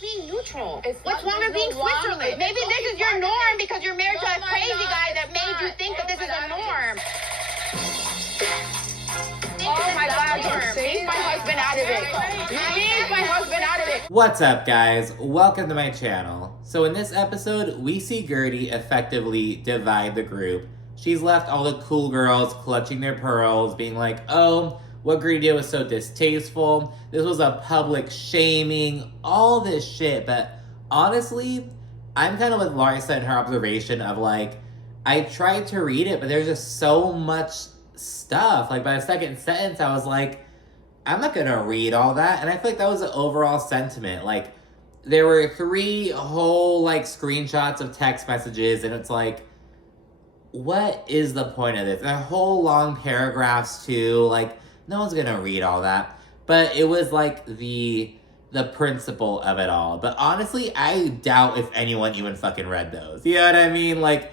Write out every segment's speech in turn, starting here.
being neutral? What's wrong with being Switzerland? Maybe this is your norm because you're married to a crazy guy that made you think that this is a norm. Oh my God, leave my husband out of it. Leave my husband out of it. What's up, guys? Welcome to my channel. So in this episode, we see Guerdy effectively divide the group. She's left all the cool girls clutching their pearls, being like, oh, what Guerdy did was so distasteful. This was a public shaming, all this shit. But honestly, I'm kind of with Larsa in her observation of like, I tried to read it, but there's just so much stuff. Like by the second sentence, I was like, I'm not gonna read all that. And I feel like that was the overall sentiment. Like there were 3 whole like screenshots of text messages, and it's like, what is the point of this? And whole long paragraphs too. Like no one's gonna read all that. But it was like the principle of it all. But honestly, I doubt if anyone even fucking read those. You know what I mean? Like,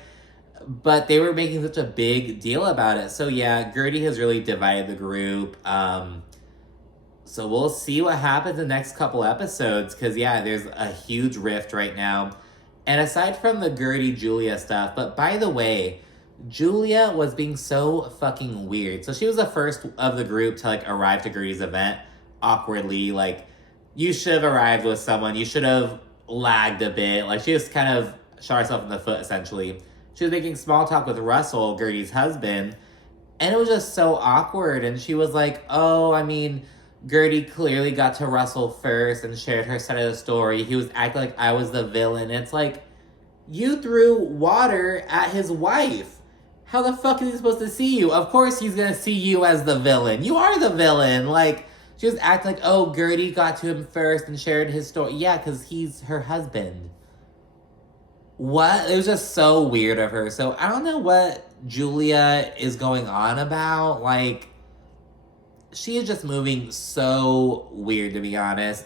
but they were making such a big deal about it. So yeah, Guerdy has really divided the group. So we'll see what happens in the next couple episodes. Because yeah, there's a huge rift right now. And aside from the Guerdy-Julia stuff, but by the way, Julia was being so fucking weird. So she was the first of the group to like arrive to Guerdy's event awkwardly. Like, you should have arrived with someone. You should have lagged a bit. Like, she just kind of shot herself in the foot, essentially. She was making small talk with Russell, Guerdy's husband, and it was just so awkward. And she was like, oh, I mean, Guerdy clearly got to Russell first and shared her side of the story. He was acting like I was the villain. And it's like, you threw water at his wife. How the fuck is he supposed to see you? Of course he's gonna see you as the villain. You are the villain. Like, she was acting like, oh, Guerdy got to him first and shared his story. Yeah, because he's her husband. What? It was just so weird of her. So I don't know what Julia is going on about. Like, she is just moving so weird, to be honest.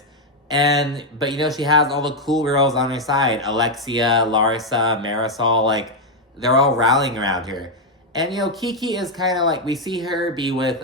But you know, she has all the cool girls on her side. Alexia, Larsa, Marisol, like, they're all rallying around her. And, you know, Kiki is kind of like, we see her be with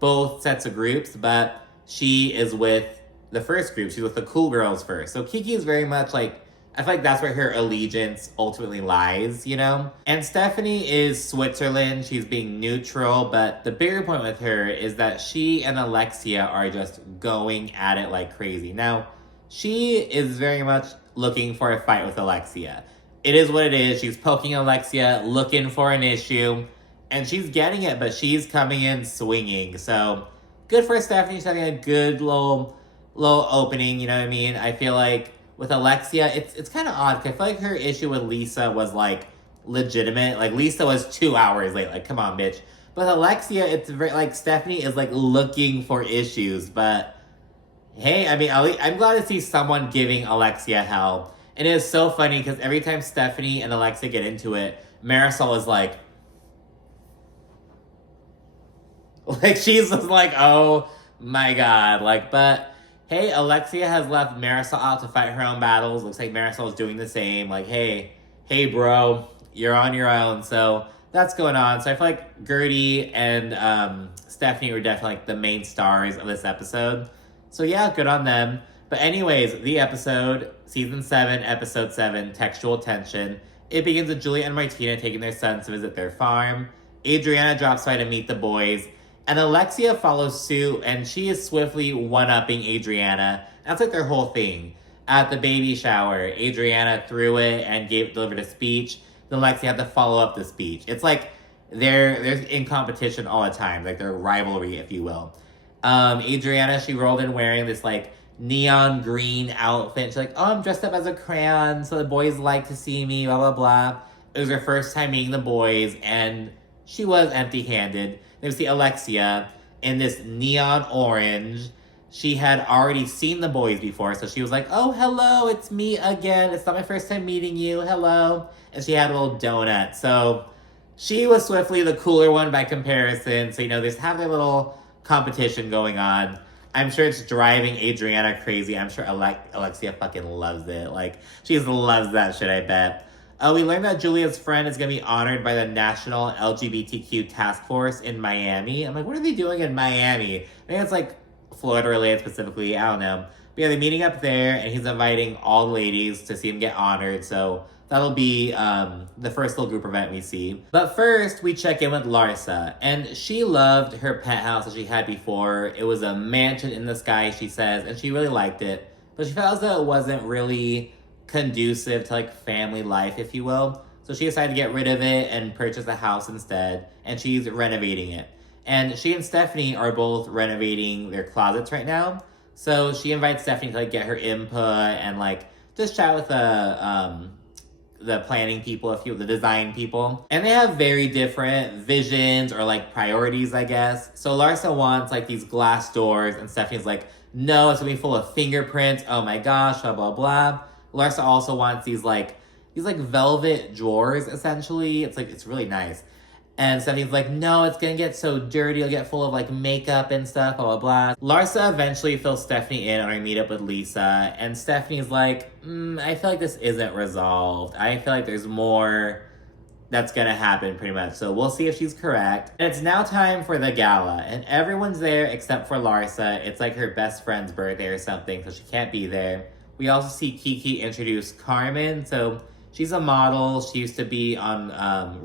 both sets of groups, but she is with the first group. She's with the cool girls first. So Kiki is very much like, I feel like that's where her allegiance ultimately lies, you know? And Stephanie is Switzerland. She's being neutral, but the bigger point with her is that she and Alexia are just going at it like crazy. Now, she is very much looking for a fight with Alexia. It is what it is. She's poking Alexia, looking for an issue, and she's getting it, but she's coming in swinging. So, good for Stephanie. She's having a good little opening, you know what I mean? I feel like with Alexia, it's kind of odd, because I feel like her issue with Lisa was, like, legitimate. Like, Lisa was 2 hours late. Like, come on, bitch. But with Alexia, it's very, like, Stephanie is, like, looking for issues. But, hey, I mean, I'm glad to see someone giving Alexia hell. And it is so funny, because every time Stephanie and Alexia get into it, Marisol is like, she's just like, oh my God. Like, but hey, Alexia has left Marisol out to fight her own battles. Looks like Marisol is doing the same. Like, hey bro, you're on your own. So that's going on. So I feel like Guerdy and Stephanie were definitely like the main stars of this episode. So yeah, good on them. But anyways, the episode, Season 7, Episode 7, Textual Tension. It begins with Julia and Martina taking their sons to visit their farm. Adriana drops by to meet the boys. And Alexia follows suit, and she is swiftly one-upping Adriana. That's like their whole thing. At the baby shower, Adriana threw it and delivered a speech. Then Alexia had to follow up the speech. It's like they're in competition all the time. Like their rivalry, if you will. Adriana, she rolled in wearing this like neon green outfit. She's like, oh, I'm dressed up as a crayon, so the boys like to see me, blah, blah, blah. It was her first time meeting the boys, and she was empty-handed. Then we see Alexia in this neon orange. She had already seen the boys before, so she was like, oh, hello, it's me again. It's not my first time meeting you, hello. And she had a little donut. So she was swiftly the cooler one by comparison. So, you know, they just have their little competition going on. I'm sure it's driving Adriana crazy. I'm sure Alexia fucking loves it. Like, she just loves that shit, I bet. We learned that Julia's friend is going to be honored by the National LGBTQ Task Force in Miami. I'm like, what are they doing in Miami? I think it's like Florida related specifically. I don't know. But yeah, they're meeting up there, and he's inviting all the ladies to see him get honored. So that'll be the first little group event we see. But first, we check in with Larsa. And she loved her penthouse that she had before. It was a mansion in the sky, she says, and she really liked it. But she felt as though it wasn't really conducive to like family life, if you will. So she decided to get rid of it and purchase a house instead. And she's renovating it. And she and Stephanie are both renovating their closets right now. So she invites Stephanie to like get her input and like just chat with the planning people, the design people. And they have very different visions or like priorities, I guess. So Larsa wants like these glass doors, and Stephanie's like, no, it's gonna be full of fingerprints. Oh my gosh, blah, blah, blah. Larsa also wants these velvet drawers, essentially. It's really nice. And Stephanie's like, no, it's gonna get so dirty. It'll get full of like makeup and stuff, blah, blah, blah. Larsa eventually fills Stephanie in on her meetup with Lisa. And Stephanie's like, I feel like this isn't resolved. I feel like there's more that's gonna happen pretty much. So we'll see if she's correct. And it's now time for the gala. And everyone's there except for Larsa. It's like her best friend's birthday or something, so she can't be there. We also see Kiki introduce Carmen. So she's a model. She used to be on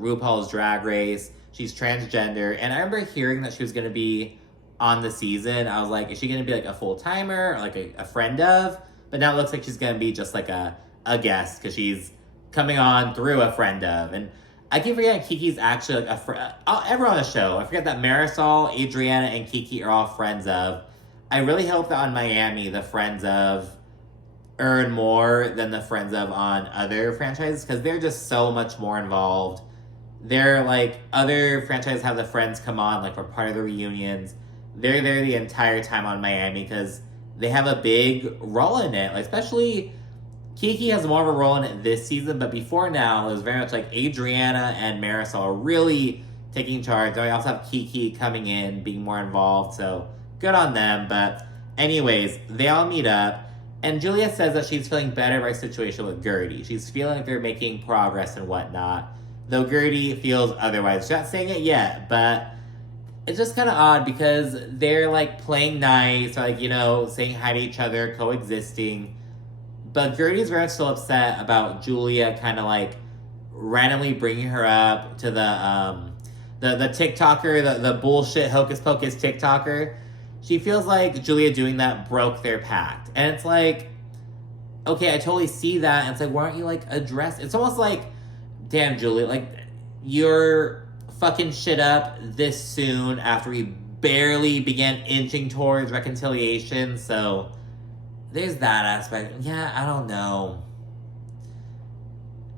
RuPaul's Drag Race. She's transgender. And I remember hearing that she was going to be on the season. I was like, is she going to be like a full-timer or like a friend of? But now it looks like she's going to be just like a guest because she's coming on through a friend of. And I keep forgetting Kiki's actually like a friend. Everyone on the show. I forget that Marisol, Adriana, and Kiki are all friends of. I really hope that on Miami, the friends of earn more than the friends of on other franchises because they're just so much more involved. They're like, other franchises have the friends come on like for part of the reunions. They're there the entire time on Miami because they have a big role in it. Like, especially Kiki has more of a role in it this season, but before now it was very much like Adriana and Marisol are really taking charge. And we also have Kiki coming in, being more involved, so good on them. But anyways, they all meet up. And Julia says that she's feeling better about her situation with Guerdy. She's feeling like they're making progress and whatnot. Though Guerdy feels otherwise. She's not saying it yet, but it's just kind of odd because they're like playing nice, or like, you know, saying hi to each other, coexisting. But Guerdy's very much still upset about Julia kind of like randomly bringing her up to the TikToker, the bullshit hocus pocus TikToker. She feels like Julia doing that broke their pact. And it's like, okay, I totally see that. And it's like, why aren't you like address? It's almost like, damn, Julia, like you're fucking shit up this soon after we barely began inching towards reconciliation. So there's that aspect. Yeah, I don't know.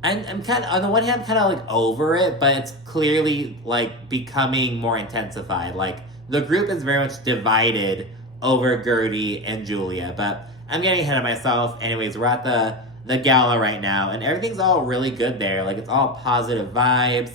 I'm kind of, on the one hand, I'm kind of like over it, but it's clearly like becoming more intensified. Like, the group is very much divided over Guerdy and Julia, but I'm getting ahead of myself. Anyways, we're at the gala right now, and everything's all really good there. Like, it's all positive vibes.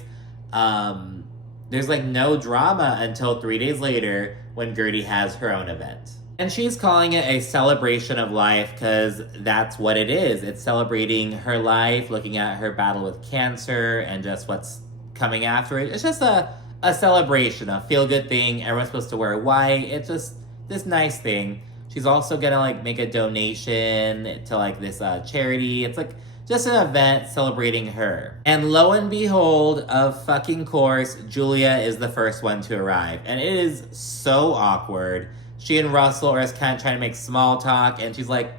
There's like no drama until 3 days later when Guerdy has her own event. And she's calling it a celebration of life because that's what it is. It's celebrating her life, looking at her battle with cancer and just what's coming after it. It's just a celebration, a feel-good thing. Everyone's supposed to wear white. It's just this nice thing. She's also gonna like make a donation to like this charity. It's like just an event celebrating her. And lo and behold, of fucking course, Julia is the first one to arrive. And it is so awkward. She and Russell are just kind of trying to make small talk, and she's like,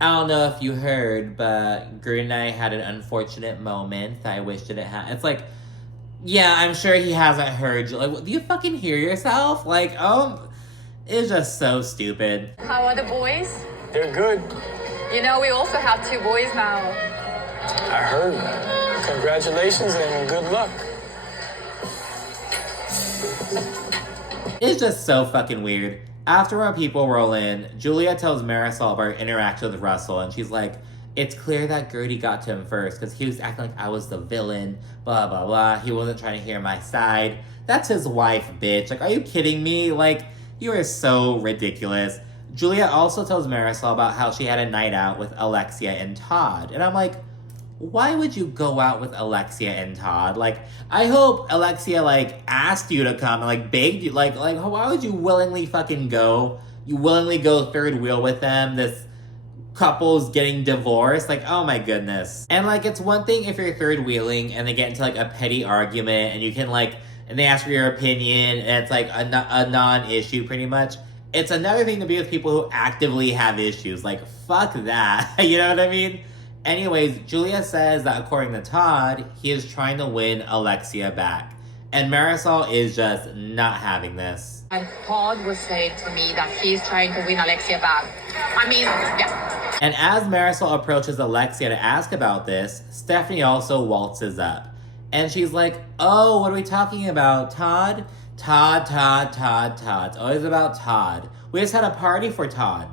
I don't know if you heard, but Guerdy and I had an unfortunate moment that I wish didn't happen. It's like, yeah, I'm sure he hasn't heard you. Like, do you fucking hear yourself? Like, it's just so stupid. How are the boys? They're good. You know, we also have 2 boys now. I heard. Congratulations and good luck. It's just so fucking weird. After our people roll in, Julia tells Marisol about her interaction with Russell, and she's like, it's clear that Guerdy got to him first because he was acting like I was the villain, blah, blah, blah. He wasn't trying to hear my side. That's his wife, bitch. Like, are you kidding me? Like, you are so ridiculous. Julia also tells Marisol about how she had a night out with Alexia and Todd. And I'm like, why would you go out with Alexia and Todd? Like, I hope Alexia, like, asked you to come and, like, begged you. Like, why would you willingly fucking go you willingly go third wheel with them. This couple's getting divorced. Like, oh my goodness. And like, it's one thing if you're third wheeling and they get into like a petty argument and you can like, and they ask for your opinion and it's like a non-issue pretty much. It's another thing to be with people who actively have issues. Like, fuck that. You know what I mean? Anyways, Julia says that according to Todd, he is trying to win Alexia back. And Marisol is just not having this. And Todd was saying to me that he's trying to win Alexia back. I mean, yeah. And as Marisol approaches Alexia to ask about this, Stephanie also waltzes up. And she's like, oh, what are we talking about? Todd? Todd. It's always about Todd. We just had a party for Todd.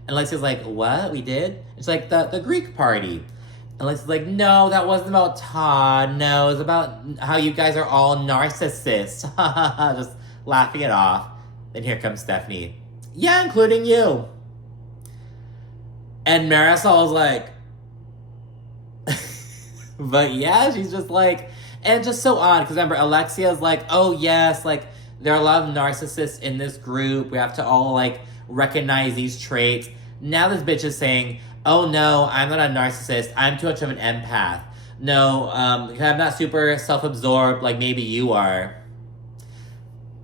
And Alexia's like, what? We did? It's like the Greek party. And Alexia's like, no, that wasn't about Todd. No, it's about how you guys are all narcissists. Just laughing it off. Then here comes Stephanie. Yeah, including you. And Marisol's like, but yeah, she's just like, and just so odd, because remember, Alexia's like, oh yes, like, there are a lot of narcissists in this group. We have to all, like, recognize these traits. Now this bitch is saying, oh no, I'm not a narcissist. I'm too much of an empath. No, I'm not super self-absorbed like maybe you are.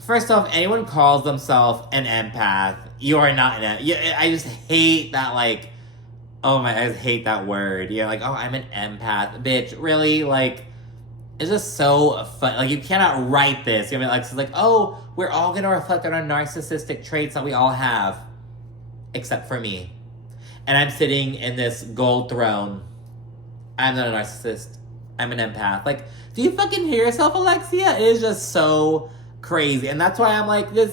First off, anyone calls themselves an empath, you are not an empath. I just hate that, like, oh my, I just hate that word. You're like, oh, I'm an empath. Bitch, really? Like, it's just so fun. Like, you cannot write this. You know, like, it's like, oh, we're all going to reflect on our narcissistic traits that we all have. Except for me. And I'm sitting in this gold throne. I'm not a narcissist. I'm an empath. Like, do you fucking hear yourself, Alexia? It is just so crazy. And that's why I'm like, this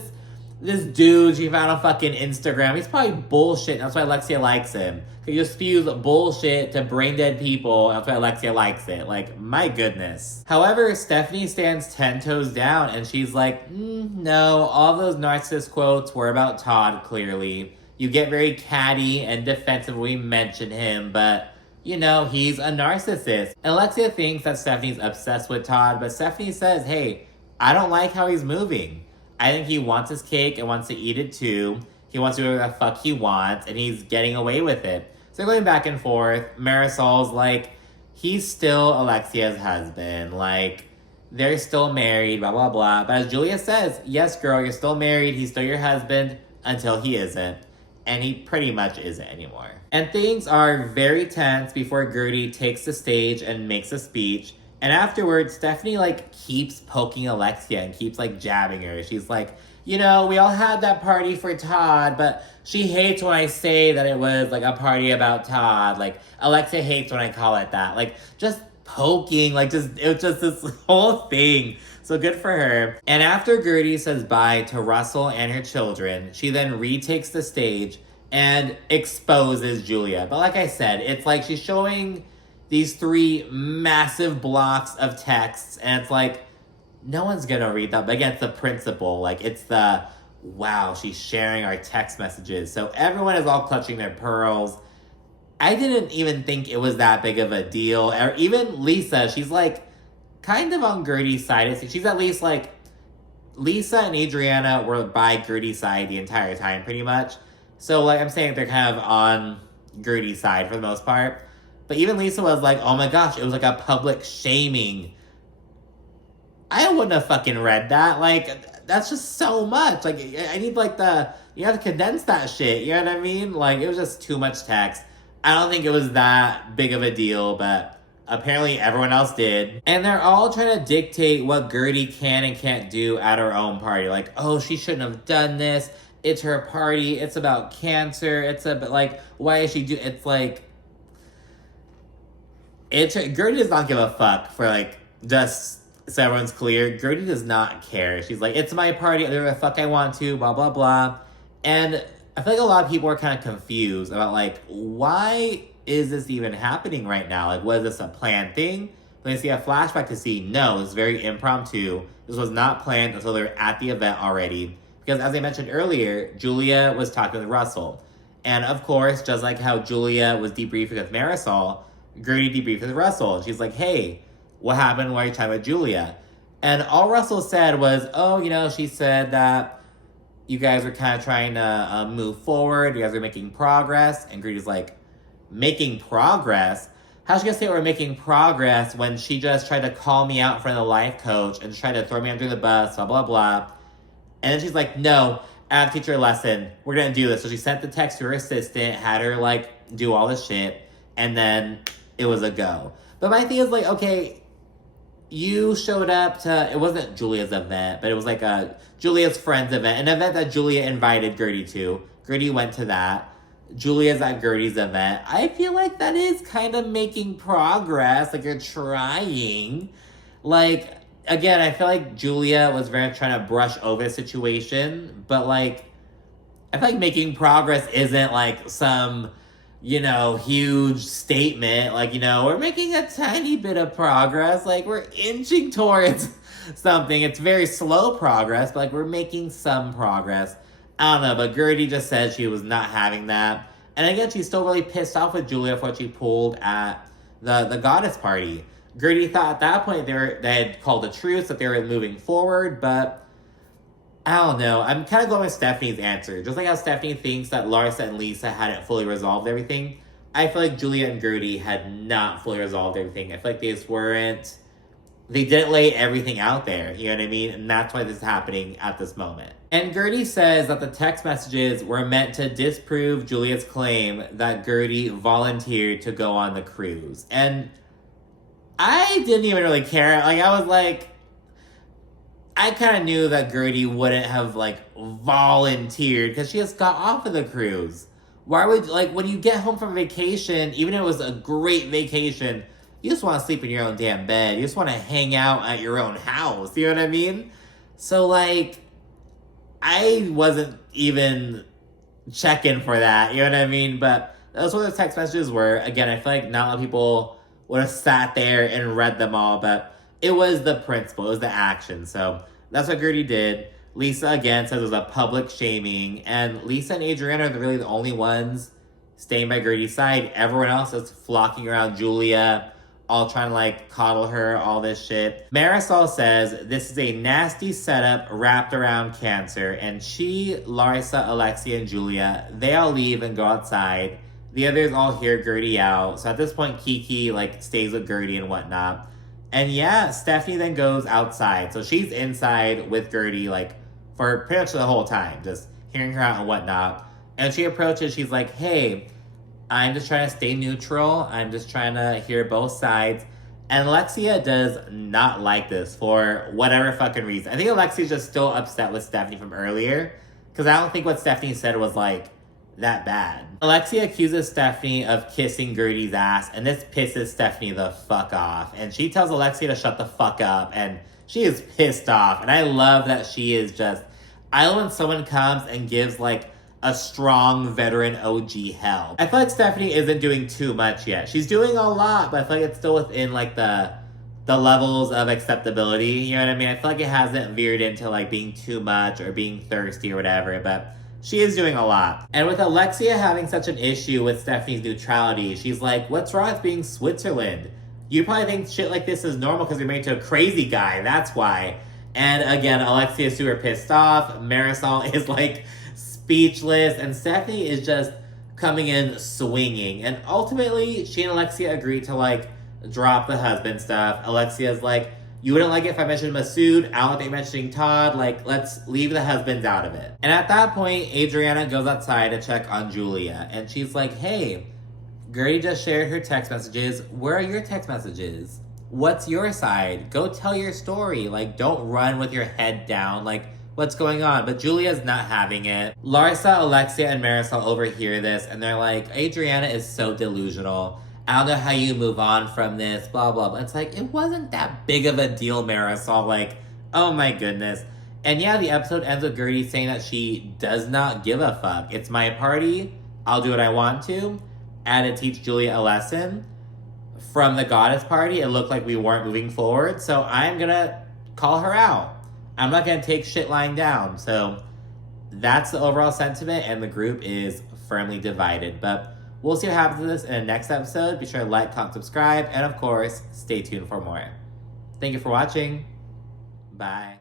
dude she found on fucking Instagram, he's probably bullshit. That's why Alexia likes him. He just spews bullshit to brain dead people. That's why Alexia likes it. Like, my goodness. However, Stephanie stands 10 toes down and she's like, no, all those narcissist quotes were about Todd, clearly. You get very catty and defensive when we mention him, but, you know, he's a narcissist. And Alexia thinks that Stephanie's obsessed with Todd, but Stephanie says, hey, I don't like how he's moving. I think he wants his cake and wants to eat it too. He wants to do whatever the fuck he wants, and he's getting away with it. So they're going back and forth. Marisol's like, he's still Alexia's husband. Like, they're still married, blah, blah, blah. But as Julia says, yes, girl, you're still married. He's still your husband until he isn't. And he pretty much isn't anymore. And things are very tense before Guerdy takes the stage and makes a speech. And afterwards, Stephanie, like, keeps poking Alexia and keeps, like, jabbing her. She's like, you know, we all had that party for Todd, but she hates when I say that it was, like, a party about Todd. Like, Alexia hates when I call it that. Like, just poking, like, it was just this whole thing. So good for her. And after Guerdy says bye to Russell and her children, she then retakes the stage and exposes Julia. But like I said, it's like she's showing these 3 massive blocks of texts, and it's like, no one's gonna read that. But again, it's the principle. Like, it's the, wow, she's sharing our text messages. So everyone is all clutching their pearls. I didn't even think it was that big of a deal. Or even Lisa, she's like, kind of on Guerdy's side. She's at least like, Lisa and Adriana were by Guerdy's side the entire time, pretty much. So, like, I'm saying they're kind of on Guerdy's side for the most part. But even Lisa was like, oh my gosh, it was like a public shaming. I wouldn't have fucking read that. Like, that's just so much. Like, I need, like, you have to condense that shit. You know what I mean? Like, it was just too much text. I don't think it was that big of a deal, but apparently everyone else did. And they're all trying to dictate what Guerdy can and can't do at her own party. Like, oh, she shouldn't have done this. It's her party. It's about cancer. Like, why is she it's like, Guerdy does not give a fuck for, like, just so everyone's clear. Guerdy does not care. She's like, it's my party. I do whatever the fuck I want to, blah, blah, blah. And I feel like a lot of people are kind of confused about, like, why is this even happening right now? Like, was this a planned thing? When they see a flashback to see, no, it's very impromptu. This was not planned until they were at the event already. Because as I mentioned earlier, Julia was talking with Russell. And of course, just like how Julia was debriefing with Marisol, Guerdy debriefed with Russell. And she's like, hey, what happened while you talking with Julia? And all Russell said was, oh, you know, she said that, you guys are kind of trying to move forward. You guys are making progress. And Guerdy's like, making progress? How's she gonna say we're making progress when she just tried to call me out in front of the life coach and tried to throw me under the bus, blah, blah, blah. And then she's like, no, I have to teach her a lesson. We're gonna do this. So she sent the text to her assistant, had her like do all this shit, and then it was a go. But my thing is like, okay, you showed up to, it wasn't Julia's event, but it was like a Julia's friend's event, an event that Julia invited Guerdy to. Guerdy went to that. Julia's at Guerdy's event. I feel like that is kind of making progress. Like, you're trying. Like, again, I feel like Julia was very trying to brush over the situation, but like, I feel like making progress isn't like some, you know, huge statement. Like, you know, we're making a tiny bit of progress. Like, we're inching towards something. It's very slow progress, but like, we're making some progress. I don't know, but Guerdy just said she was not having that. And again, she's still really pissed off with Julia for what she pulled at the goddess party. Guerdy thought at that point they had called a truce, that they were moving forward, but I don't know. I'm kind of going with Stephanie's answer. Just like how Stephanie thinks that Larsa and Lisa hadn't fully resolved everything, I feel like Julia and Guerdy had not fully resolved everything. I feel like they just weren't... They didn't lay everything out there, you know what I mean? And that's why this is happening at this moment. And Guerdy says that the text messages were meant to disprove Julia's claim that Guerdy volunteered to go on the cruise. And I didn't even really care. Like, I was like... I kind of knew that Guerdy wouldn't have, like, volunteered because she just got off of the cruise. Why would, like, when you get home from vacation, even if it was a great vacation, you just want to sleep in your own damn bed. You just want to hang out at your own house. You know what I mean? So, like, I wasn't even checking for that. You know what I mean? But those were the text messages were. Again, I feel like not a lot of people would have sat there and read them all, but it was the principle. It was the action. So that's what Guerdy did. Lisa, again, says it was a public shaming. And Lisa and Adriana are really the only ones staying by Guerdy's side. Everyone else is flocking around Julia, all trying to, like, coddle her, all this shit. Marisol says this is a nasty setup wrapped around cancer. And she, Larsa, Alexia, and Julia, they all leave and go outside. The others all hear Guerdy out. So at this point, Kiki, like, stays with Guerdy and whatnot. And yeah, Stephanie then goes outside. So she's inside with Guerdy, like, for pretty much the whole time, just hearing her out and whatnot. And she approaches, she's like, hey, I'm just trying to stay neutral. I'm just trying to hear both sides. And Alexia does not like this for whatever fucking reason. I think Alexia's just still upset with Stephanie from earlier, because I don't think what Stephanie said was, like, that bad. Alexia accuses Stephanie of kissing Guerdy's ass, and this pisses Stephanie the fuck off. And she tells Alexia to shut the fuck up, and she is pissed off. And I love that she is just... I love when someone comes and gives, like, a strong veteran OG help. I feel like Stephanie isn't doing too much yet. She's doing a lot, but I feel like it's still within, like, the levels of acceptability. You know what I mean? I feel like it hasn't veered into, like, being too much or being thirsty or whatever, but she is doing a lot. And with Alexia having such an issue with Stephanie's neutrality, she's like, what's wrong with being Switzerland? You probably think shit like this is normal because you're married to a crazy guy. That's why. And again, Alexia is super pissed off. Marisol is, like, speechless. And Stephanie is just coming in swinging. And ultimately, she and Alexia agree to, like, drop the husband stuff. Alexia's like, you wouldn't like it if I mentioned Masood. I don't think mentioning Todd. Like, let's leave the husbands out of it. And at that point, Adriana goes outside to check on Julia. And she's like, hey, Guerdy just shared her text messages. Where are your text messages? What's your side? Go tell your story. Like, don't run with your head down. Like, what's going on? But Julia's not having it. Larsa, Alexia, and Marisol overhear this. And they're like, Adriana is so delusional. I don't know how you move on from this, blah, blah, blah. It's like, it wasn't that big of a deal, Marisol. Like, oh my goodness. And yeah, the episode ends with Guerdy saying that she does not give a fuck. It's my party. I'll do what I want to. And to teach Julia a lesson. From the goddess party, it looked like we weren't moving forward. So I'm going to call her out. I'm not going to take shit lying down. So that's the overall sentiment. And the group is firmly divided. But we'll see what happens to this in the next episode. Be sure to like, comment, subscribe, and of course, stay tuned for more. Thank you for watching. Bye.